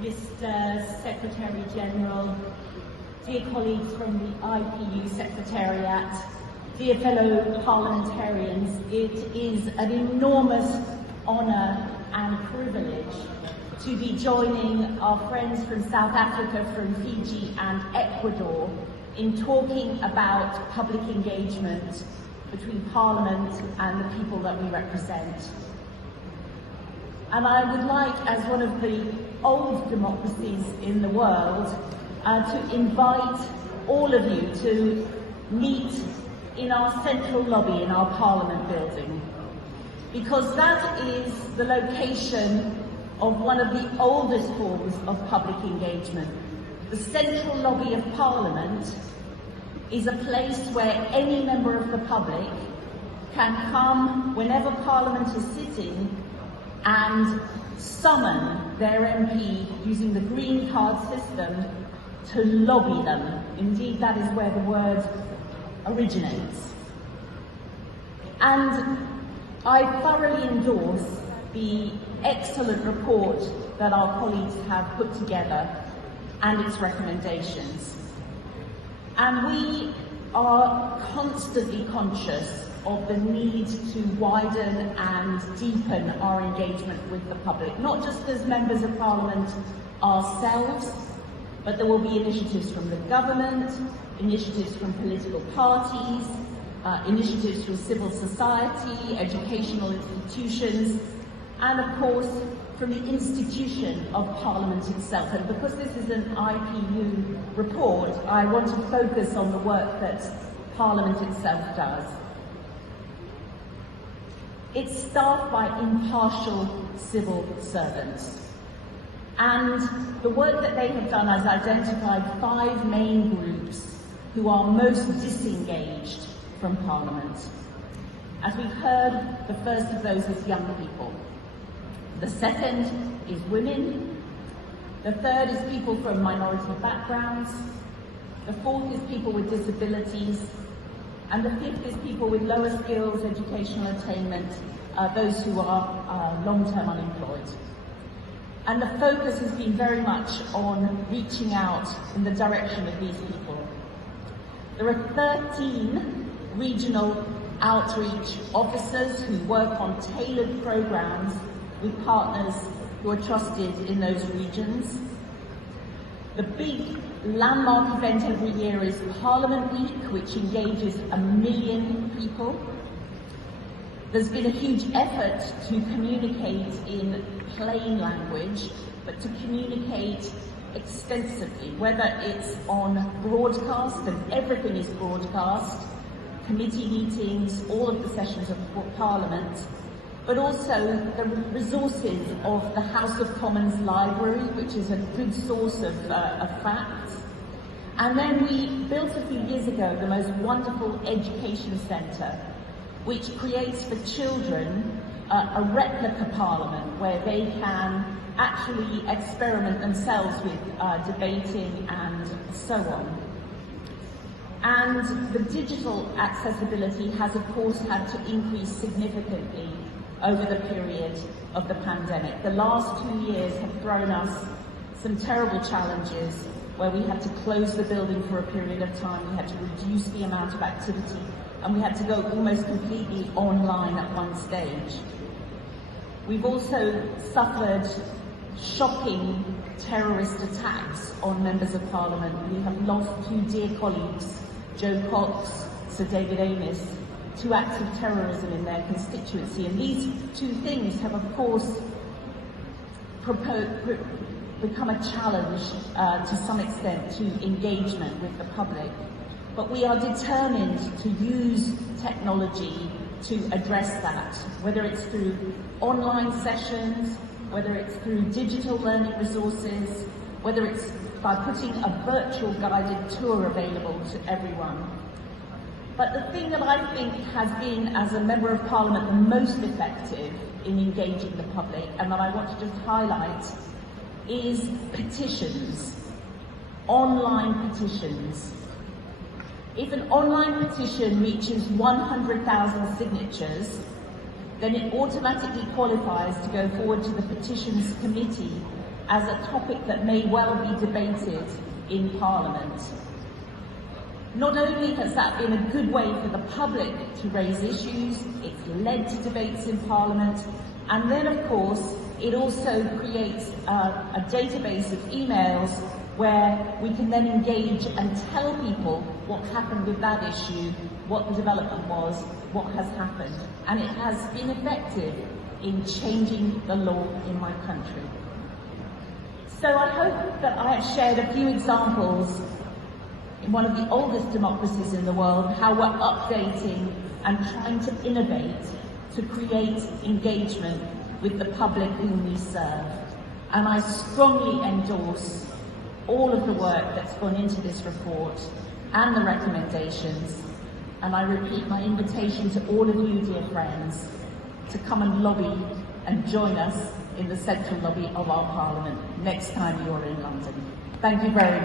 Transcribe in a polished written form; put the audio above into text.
Mr. Secretary General, dear colleagues from the IPU Secretariat, dear fellow parliamentarians, it is an enormous honour and privilege to be joining our friends from South Africa, from Fiji and Ecuador in talking about public engagement between Parliament and the people that we represent. And I would like, as one of the old democracies in the world, to invite all of you to meet in our central lobby in our Parliament building, because that is the location of one of the oldest forms of public engagement. The central lobby of Parliament is a place where any member of the public can come whenever Parliament is sitting and summon their MP using the green card system to lobby them. Indeed, that is where the word originates. And I thoroughly endorse the excellent report that our colleagues have put together and its recommendations. And we are constantly conscious of the need to widen and deepen our engagement with the public, not just as members of Parliament ourselves, but there will be initiatives from the government, initiatives from political parties, initiatives from civil society, educational institutions, and of course from the institution of Parliament itself. And because this is an IPU report, I want to focus on the work that Parliament itself does. It's staffed by impartial civil servants. And the work that they have done has identified 5 main groups who are most disengaged from Parliament. As we've heard, the first of those is young people. The second is women. The third is people from minority backgrounds. The fourth is people with disabilities. And the fifth is people with lower skills, educational attainment, those who are long-term unemployed. And the focus has been very much on reaching out in the direction of these people. There are 13 regional outreach officers who work on tailored programs with partners who are trusted in those regions. The big landmark event every year is Parliament Week, which engages 1 million people. There's been a huge effort to communicate in plain language, but to communicate extensively, whether it's on broadcast, and everything is broadcast, committee meetings, all of the sessions of Parliament, but also the resources of the House of Commons Library, which is a good source of facts. And then we built a few years ago the most wonderful education centre, which creates for children a replica Parliament where they can actually experiment themselves with debating and so on. And the digital accessibility has, of course, had to increase significantly over the period of the pandemic. The last 2 years have thrown us some terrible challenges where we had to close the building for a period of time, we had to reduce the amount of activity, and we had to go almost completely online at one stage. We've also suffered shocking terrorist attacks on members of Parliament. We have lost 2 dear colleagues, Joe Cox, Sir David Amess, to acts of terrorism in their constituency. And these 2 things have, of course, become a challenge to some extent to engagement with the public. But we are determined to use technology to address that, whether it's through online sessions, whether it's through digital learning resources, whether it's by putting a virtual guided tour available to everyone. But the thing that I think has been, as a Member of Parliament, the most effective in engaging the public, and that I want to just highlight, is petitions, online petitions. If an online petition reaches 100,000 signatures, then it automatically qualifies to go forward to the Petitions Committee as a topic that may well be debated in Parliament. Not only has that been a good way for the public to raise issues, it's led to debates in Parliament, and then of course it also creates a database of emails where we can then engage and tell people what happened with that issue, what the development was, what has happened. And it has been effective in changing the law in my country. So I hope that I have shared a few examples in one of the oldest democracies in the world, how we're updating and trying to innovate to create engagement with the public whom we serve. And I strongly endorse all of the work that's gone into this report and the recommendations. And I repeat my invitation to all of you, dear friends, to come and lobby and join us in the central lobby of our Parliament next time you're in London. Thank you very much.